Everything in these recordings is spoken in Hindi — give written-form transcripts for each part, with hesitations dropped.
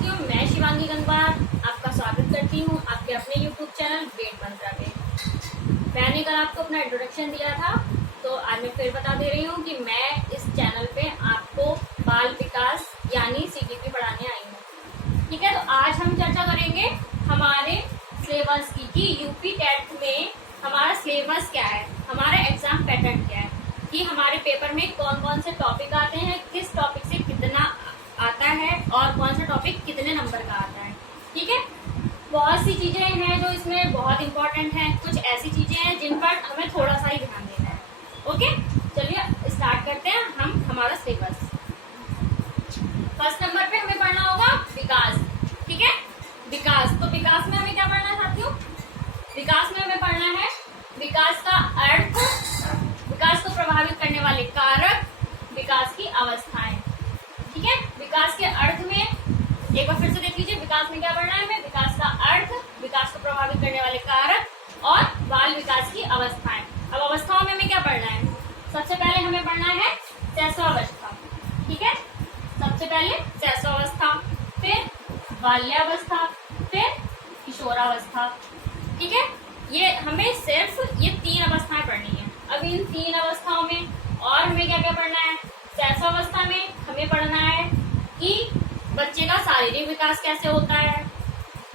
साथियों, मैं शिवांगी गंगवार आपका स्वागत करती हूँ आपके अपने YouTube चैनल वेद मंत्रा पे। मैंने कल आपको अपना इंट्रोडक्शन दिया था, तो आज मैं फिर बता दे रही हूँ कि मैं इस चैनल पे आपको बाल विकास यानी CTP पढ़ाने आई हूँ। ठीक है, तो आज हम चर्चा करेंगे हमारे सिलेबस की कि यूपी टेट में हमारा सिलेबस क्या है, हमारा एग्जाम पैटर्न क्या है, कि हमारे पेपर में कौन कौन से टॉपिक आते हैं, किस टॉपिक से कितना आता है और कौन सा टॉपिक कितने नंबर का आता है। ठीक है, बहुत सी चीजें हैं जो इसमें बहुत इंपॉर्टेंट हैं, कुछ ऐसी चीजें हैं जिन पर हमें थोड़ा सा ही ध्यान देना है। ओके, चलिए स्टार्ट करते हैं हम हमारा सिलेबस। फर्स्ट नंबर पे हमें पढ़ना होगा विकास। ठीक है, विकास। तो विकास में हमें क्या पढ़ना है साथियों? विकास में हमें पढ़ना है विकास का अर्थ, विकास को प्रभावित करने वाले कारक, विकास की अवस्थाएं। ठीक है, विकास के अर्थ में एक बार फिर से देख लीजिए, विकास में क्या पढ़ना है हमें? विकास का अर्थ, विकास को प्रभावित करने वाले कारक और बाल विकास की अवस्थाएं। अब अवस्थाओं में हमें क्या पढ़ना है? सबसे पहले हमें पढ़ना है शैशवावस्था। ठीक है, सबसे पहले शैशवावस्था, फिर बाल्यावस्था, फिर किशोरावस्था। ठीक है, ये हमें सिर्फ ये 3 अवस्थाएं पढ़नी है। अब इन 3 अवस्थाओं में और हमें क्या क्या पढ़ना है? शैशवावस्था में हमें पढ़ना है कि बच्चे का शारीरिक विकास कैसे होता है,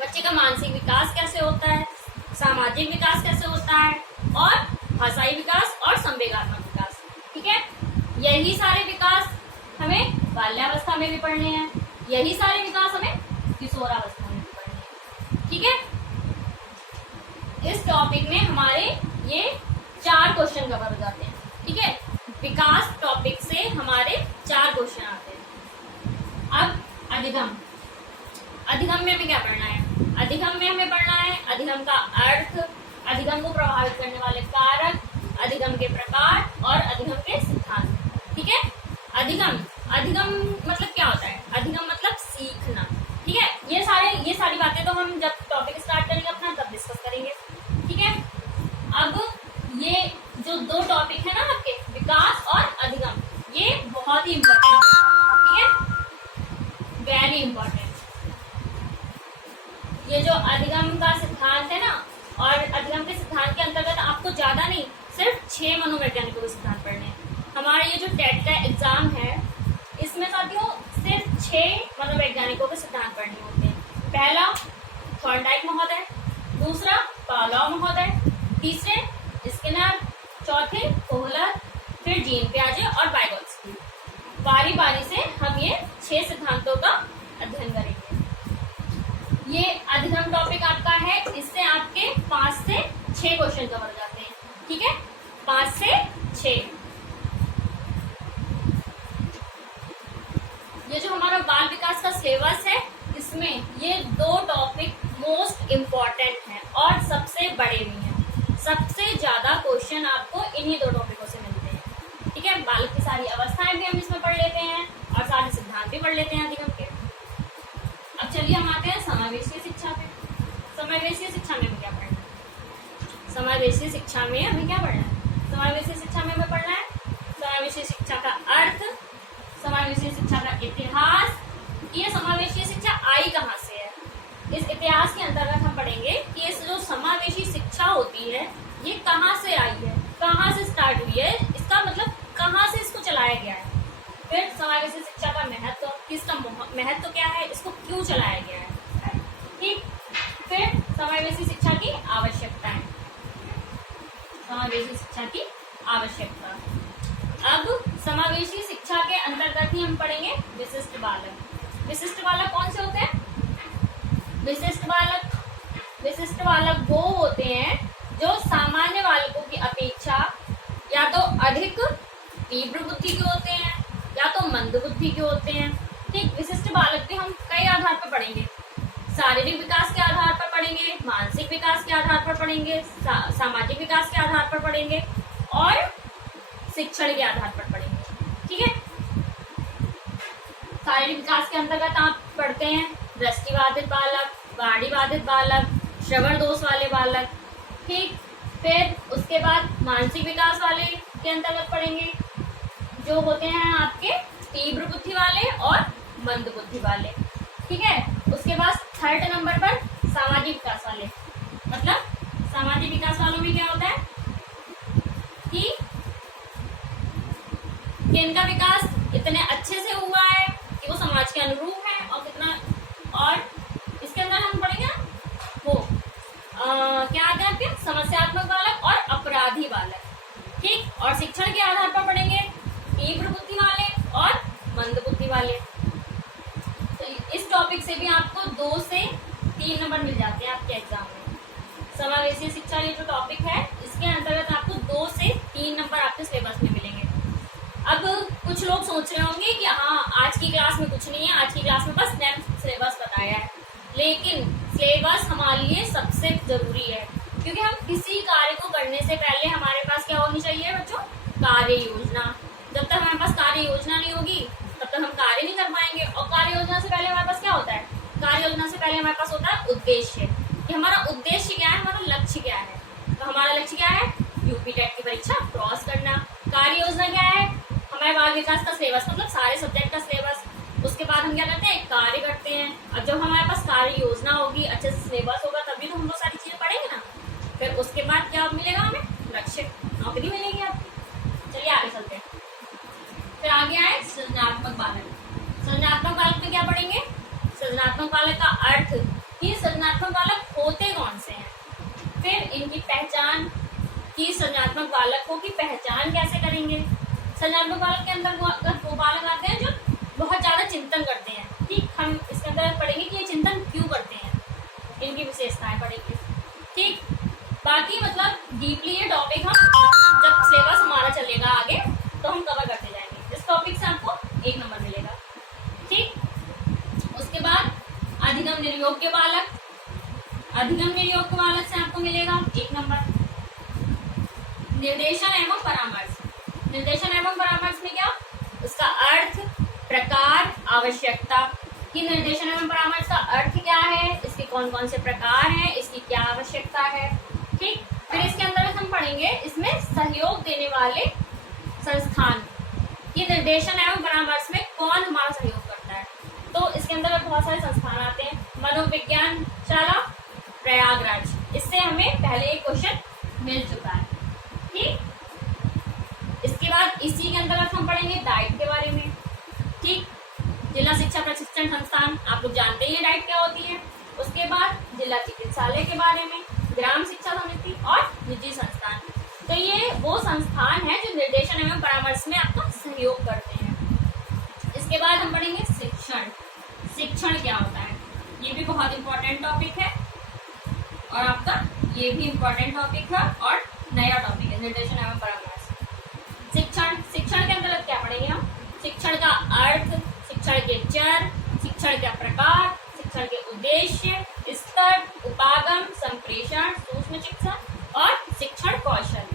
बच्चे का मानसिक विकास कैसे होता है, सामाजिक विकास कैसे होता है और भाषाई विकास और संवेगात्मक विकास। ठीक है, यही सारे विकास हमें बाल्यावस्था में भी पढ़ने हैं, यही सारे विकास हमें किशोरावस्था में भी पढ़ने हैं। ठीक है, इस टॉपिक में हमारे ये 4 क्वेश्चन कवर हो जाते हैं। ठीक है, विकास टॉपिक से हमारे 4 क्वेश्चन आते हैं। अब अधिगम। अधिगम में हमें क्या पढ़ना है? अधिगम में हमें पढ़ना है अधिगम का अर्थ, अधिगम को प्रभावित करने वाले कारक, अधिगम के प्रकार और अधिगम के सिद्धांत। ठीक है, अधिगम, अधिगम मतलब क्या होता है? अधिगम मतलब सीखना। ठीक है, ये सारी बातें तो हम जब टॉपिक स्टार्ट करेंगे अपना तब डिस्कस करेंगे। ठीक है, अब ये जो 2 टॉपिक है ना आपके, विकास और अधिगम, ये बहुत ही इम्पोर्टेंट है। ठीक है, वेरी इम्पोर्टेंट। ये जो अधिगम का सिद्धांत है ना, और अधिगम के सिद्धांत के अंतर्गत आपको ज्यादा नहीं, सिर्फ 6 मनोवैज्ञानिकों के सिद्धांत पढ़ने हैं। हमारा ये जो टेट का एग्जाम है, इसमें साथियों सिर्फ 6 मनोवैज्ञानिकों के सिद्धांत पढ़ने होते हैं। पहला थॉर्नडाइक महोदय, दूसरा पावलोव महोदय, तीसरे स्किनर, चौथे कोहलर, फिर जीन पियाजे और वाइगोत्स्की। बारी बारी से हम ये 6 सिद्धांतों का अध्ययन करेंगे। ये अधिगम टॉपिक आपका है, इससे आपके 5 से 6 क्वेश्चन कवर हो जाते हैं। ठीक है, 5 से 6। ये जो हमारा बाल विकास का सिलेबस है, इसमें ये 2 टॉपिक मोस्ट इम्पॉर्टेंट हैं और सबसे बड़े भी हैं। सबसे ज्यादा क्वेश्चन आपको इन्हीं 2 टॉपिकों से मिलते हैं। ठीक है, बाल की सारी अवस्थाएं भी हम इसमें पढ़ लेते हैं और सारे सिद्धांत भी पढ़ लेते हैं अधिगम के। अब चलिए हम आते हैं समावेशी शिक्षा पे। समावेशी शिक्षा में हमें क्या पढ़ना है? समावेशी शिक्षा में हमें क्या पढ़ना है? समावेशी शिक्षा में हमें पढ़ना है समावेशी शिक्षा का अर्थ, समावेशी शिक्षा का इतिहास, ये समावेशी शिक्षा आई कहाँ से है। इस इतिहास के अंतर्गत हम पढ़ेंगे कि इस जो समावेशी शिक्षा होती है ये कहाँ से आई है, कहाँ से स्टार्ट हुई है, इसका मतलब कहाँ से इसको चलाया गया है। फिर समावेशी शिक्षा का महत्व, किसका महत्व क्या है, इसको क्यों चलाया गया है। ठीक, फिर समावेशी शिक्षा की आवश्यकताएं, समावेशी शिक्षा की आवश्यकता। अब समावेशी शिक्षा के अंतर्गत ही हम पढ़ेंगे विशिष्ट बालक। विशिष्ट बालक कौन से होते हैं? विशिष्ट बालक वो होते हैं जो सामान्य बालकों की अपेक्षा या तो अधिक तीव्र बुद्धि के होते हैं या तो मंद बुद्धि के होते हैं। ठीक, विशिष्ट बालक भी हम कई आधार पर पढ़ेंगे। शारीरिक विकास के आधार पर पढ़ेंगे, मानसिक विकास के आधार पर पढ़ेंगे, सामाजिक विकास के आधार पर पढ़ेंगे और शिक्षण के आधार पर पढ़ेंगे। ठीक है, शारीरिक विकास के अंतर्गत आप पढ़ते हैं दृष्टिबाधित बालक, वाणीबाधित बालक, श्रवण दोष वाले बालक। ठीक, फिर उसके बाद मानसिक विकास वाले के अंतर्गत पढ़ेंगे जो होते हैं आपके तीव्र बुद्धि वाले और मंद बुद्धि वाले। ठीक है, उसके बाद थर्ड नंबर पर सामाजिक विकास वाले, मतलब सामाजिक विकास वालों में क्या होता है कि इनका विकास इतने अच्छे से हुआ है कि वो समाज के अनुरूप है, और कितना, और इसके अंदर हम पढ़ेंगे ना वो क्या आते हैं आपके समस्यात्मक बालक और अपराधी बालक, ठीक। और शिक्षण के आधार पर पढ़ेंगे तीव्र बुद्धि वाले और मंद बुद्धि वाले। तो इस टॉपिक से भी आपको 2 से 3 नंबर मिल जाते हैं आपके एग्जाम में। समावेशी शिक्षा ये जो टॉपिक है इसके अंतर्गत आपको 2 से 3 नंबर आपके सिलेबस में मिलेंगे। अब कुछ लोग सोच रहे होंगे कि हाँ आज की क्लास में कुछ नहीं है, आज की क्लास में बस नैम सिलेबस बताया है, लेकिन सिलेबस हमारे लिए सबसे जरूरी है, क्योंकि हम किसी कार्य को करने से पहले हमारे पास क्या होनी चाहिए बच्चों, कार्य योजना। जब तक हमारे पास कार्य योजना नहीं होगी तब तक हम कार्य नहीं कर पाएंगे। और कार्य योजना से पहले हमारे पास क्या होता है, कार्य योजना से पहले हमारे पास होता है उद्देश्य, कि हमारा उद्देश्य क्या है, हमारा लक्ष्य क्या है। तो हमारा लक्ष्य क्या है, यूपी टेट की परीक्षा क्रॉस करना। कार्य योजना क्या है, हमारे बाल विकास का सिलेबस, मतलब सारे सब्जेक्ट का सिलेबस। उसके बाद हम क्या करते हैं, कार्य करते हैं। और जब हमारे पास कार्य योजना होगी, अच्छे से सिलेबस होगा, तभी तो हम लोग सारी चीजें पढ़ेंगे ना। फिर उसके बाद क्या मिलेगा हमें, लक्ष्य, नौकरी मिलेगी आपको। चलिए आगे चलते हैं। फिर आगे आए सृजनात्मक बालक। सृजनात्मक बालक में क्या पढ़ेंगे, सृजनात्मक बालक का अर्थ, कि सृजनात्मक बालक होते कौन से हैं। फिर इनकी पहचान, कि सृजनात्मक बालकों की पहचान कैसे करेंगे। सृजनात्मक बालक के अंदर वो बालक आते हैं जो बहुत ज्यादा चिंतन करते हैं, ठीक। हम इसके अंदर पढ़ेंगे कि ये चिंतन क्यों करते हैं, इनकी विशेषताएं पढ़ेंगे, ठीक। बाकी मतलब डीपली ये टॉपिक हम जब सिलेबस हमारा चलेगा आगे तो हम कवर करते जाएंगे। इस टॉपिक से आपको 1 नंबर मिलेगा, ठीक। उसके बाद अधिगम निर्योग्य बालक, अधिगम निर्योग्य बालक से आपको मिलेगा 1 नंबर। निर्देशन एवं परामर्श, निर्देशन एवं परामर्श में क्या, उसका अर्थ, प्रकार, आवश्यकता, कि निर्देशन एवं परामर्श का अर्थ क्या है, इसके कौन कौन से प्रकार हैं, इसकी क्या आवश्यकता है, ठीक। फिर इसके अंदर हम पढ़ेंगे इसमें सहयोग देने वाले संस्थान, कि निर्देशन एवं परामर्श में कौन हमारा सहयोग करता है। तो इसके अंदर बहुत सारे संस्थान आते हैं। मनोविज्ञान शाला प्रयागराज, इससे हमें पहले एक क्वेश्चन मिल चुका है, ठीक। इसके बाद इसी के अंतर्गत हम पढ़ेंगे डाइट के बारे में, ठीक। जिला शिक्षा प्रशिक्षण संस्थान, आप लोग जानते ही हैं डाइट क्या होती है। उसके बाद जिला चिकित्सालय के बारे में, ग्राम शिक्षा समिति और निजी संस्थान। तो ये वो संस्थान है जो निर्देशन एवं परामर्श में आपका सहयोग करते हैं। इसके बाद हम पढ़ेंगे शिक्षण। शिक्षण क्या होता है, ये भी बहुत इंपॉर्टेंट टॉपिक है, और आपका ये भी इंपॉर्टेंट टॉपिक है और नया टॉपिक है, निर्देशन एवं परामर्श। शिक्षण, शिक्षण के अंतर्गत क्या पढ़ेंगे हम, शिक्षण का अर्थ, शिक्षण के चर, शिक्षण का प्रकार, शिक्षण के उद्देश्य, स्तर, उपागम, संप्रेषण, सूक्ष्म शिक्षा और शिक्षण कौशल।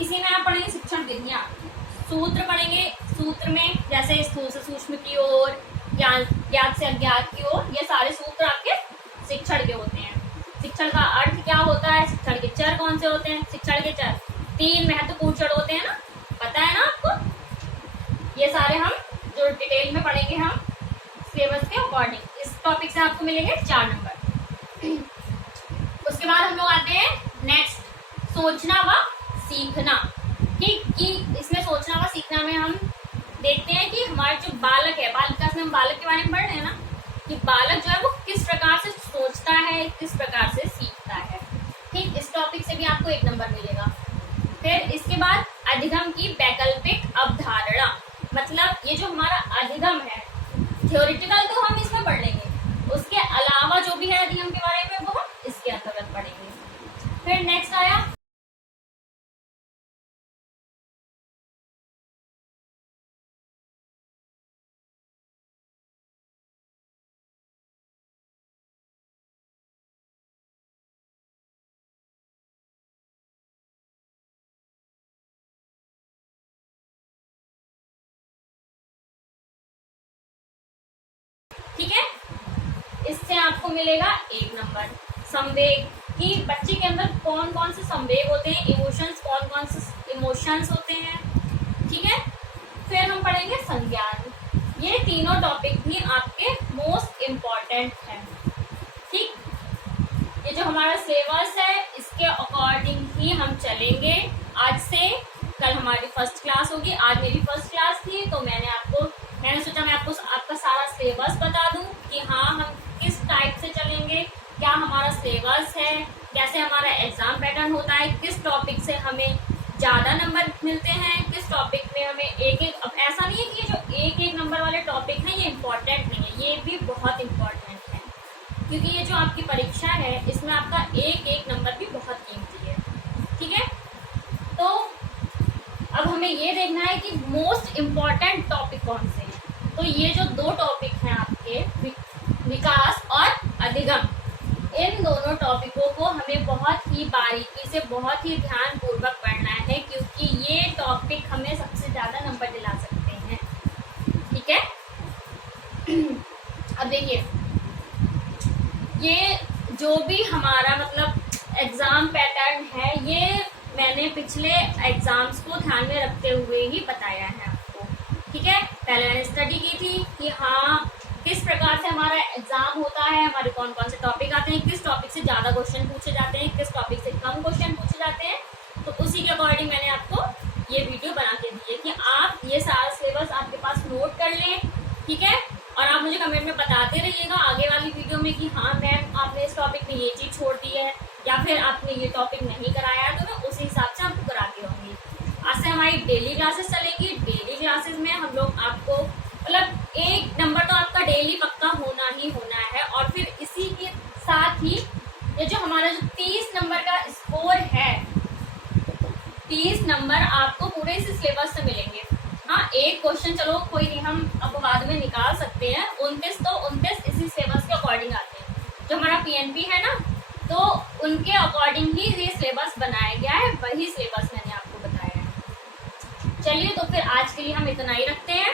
इसी में आप पढ़ेंगे शिक्षण विधियां, सूत्र पढ़ेंगे। सूत्र में जैसे स्थूल से सूक्ष्म की ओर, ज्ञात से अज्ञात की ओर, ये सारे सूत्र आपके शिक्षण के होते हैं। शिक्षण का अर्थ क्या होता है, शिक्षण के चर कौन से होते हैं। शिक्षण के चर 3 महत्वपूर्ण चर होते हैं ना, पता है ना आपको। ये सारे हम जो डिटेल में पढ़ेंगे हम सिलेबस के अकॉर्डिंग। इस टॉपिक से आपको मिलेंगे 4 नंबर। उसके बाद हम लोग आते हैं नेक्स्ट, सोचना व सीखना, ठीक। कि इसमें सोचना व सीखना में हम देखते हैं कि हमारे जो बालक है, बाल विकास में हम बालक के बारे में पढ़ रहे हैं ना, कि बालक जो है वो किस प्रकार से सोचता है, किस प्रकार से सीखता है, ठीक। इस टॉपिक से भी आपको 1 नंबर मिलेगा। फिर इसके बाद अधिगम की वैकल्पिक अवधारणा, मतलब ये जो हमारा अधिगम है, थ्योरेटिकल तो हम इसमें पढ़ लेंगे, उसके अलावा जो भी है अधिगम के बारे में वो हम इसके अंतर्गत पढ़ेंगे। फिर नेक्स्ट आया ठीक है, इससे आपको मिलेगा 1 नंबर। संवेग, कि बच्चे के अंदर कौन कौन से संवेग होते हैं, इमोशंस, कौन कौन से इमोशंस होते हैं, ठीक है। फिर हम पढ़ेंगे संज्ञान, ये तीनों टॉपिक भी आपके मोस्ट इम्पॉर्टेंट हैं। ठीक, ये जो हमारा सिलेबस है इसके अकॉर्डिंग ही हम चलेंगे। आज से कल हमारी फर्स्ट क्लास होगी, आज मेरी फर्स्ट क्लास थी तो मैंने सोचा मैं आपको आपका सारा सिलेबस बता दूं कि हाँ हम किस टाइप से चलेंगे, क्या हमारा सिलेबस है, कैसे हमारा एग्जाम पैटर्न होता है, किस टॉपिक से हमें ज़्यादा नंबर मिलते हैं, किस टॉपिक में हमें एक एक। अब ऐसा नहीं है कि ये जो एक एक नंबर वाले टॉपिक हैं ये इम्पोर्टेंट नहीं है, ये भी बहुत इम्पोर्टेंट है, क्योंकि ये जो आपकी परीक्षा है इसमें आपका एक एक नंबर भी बहुत कीमती है। ठीक है, तो अब हमें ये देखना है कि मोस्ट इम्पॉर्टेंट टॉपिक कौन से हैं। तो ये जो दो टॉपिक हैं आपके विकास और अधिगम, इन दोनों टॉपिकों को हमें बहुत ही बारीकी से बहुत ही ध्यान पूर्वक पढ़ना है, क्योंकि ये टॉपिक हमें सबसे ज़्यादा नंबर दिला सकते हैं। ठीक है, अब देखिए ये जो भी हमारा मतलब एग्ज़ाम पैटर्न है ये मैंने पिछले एग्ज़ाम्स को ध्यान में रखते हुए ही बताया है आपको। ठीक है, पहले मैंने स्टडी की थी कि हाँ किस प्रकार से हमारा एग्जाम होता है, हमारे कौन कौन से टॉपिक आते हैं, किस टॉपिक से ज़्यादा क्वेश्चन पूछे जाते हैं, किस टॉपिक से कम क्वेश्चन पूछे जाते हैं। तो उसी के अकॉर्डिंग मैंने आपको ये वीडियो बना के दी है कि आप ये सारा सिलेबस आपके पास नोट कर लें। ठीक है, और आप मुझे कमेंट में बताते रहिएगा आगे वाली वीडियो में कि हाँ मैम आपने इस टॉपिक में ये चीज़ छोड़ दी है या फिर आपने ये टॉपिक नहीं कराया है, तो मैं उसी हिसाब से आपको कराती रहूँगी। आज से हमारी डेली क्लासेस चलेगी। डेली क्लासेस में हम लोग आपको मतलब एक नंबर तो आपका डेली पक्का होना ही होना है, और फिर इसी के साथ ही ये जो हमारा जो 30 नंबर का स्कोर है, 30 नंबर आपको पूरे इसी सिलेबस से मिलेंगे। हाँ एक क्वेश्चन चलो कोई नहीं, हम अब बाद में निकाल सकते हैं, 29 तो 29 इसी सिलेबस के अकॉर्डिंग आते हैं। जो हमारा पीएनपी है ना, तो उनके अकॉर्डिंग ही ये सिलेबस बनाया गया है, वही सिलेबस मैंने आपको बताया है। चलिए तो फिर आज के लिए हम इतना ही रखते हैं।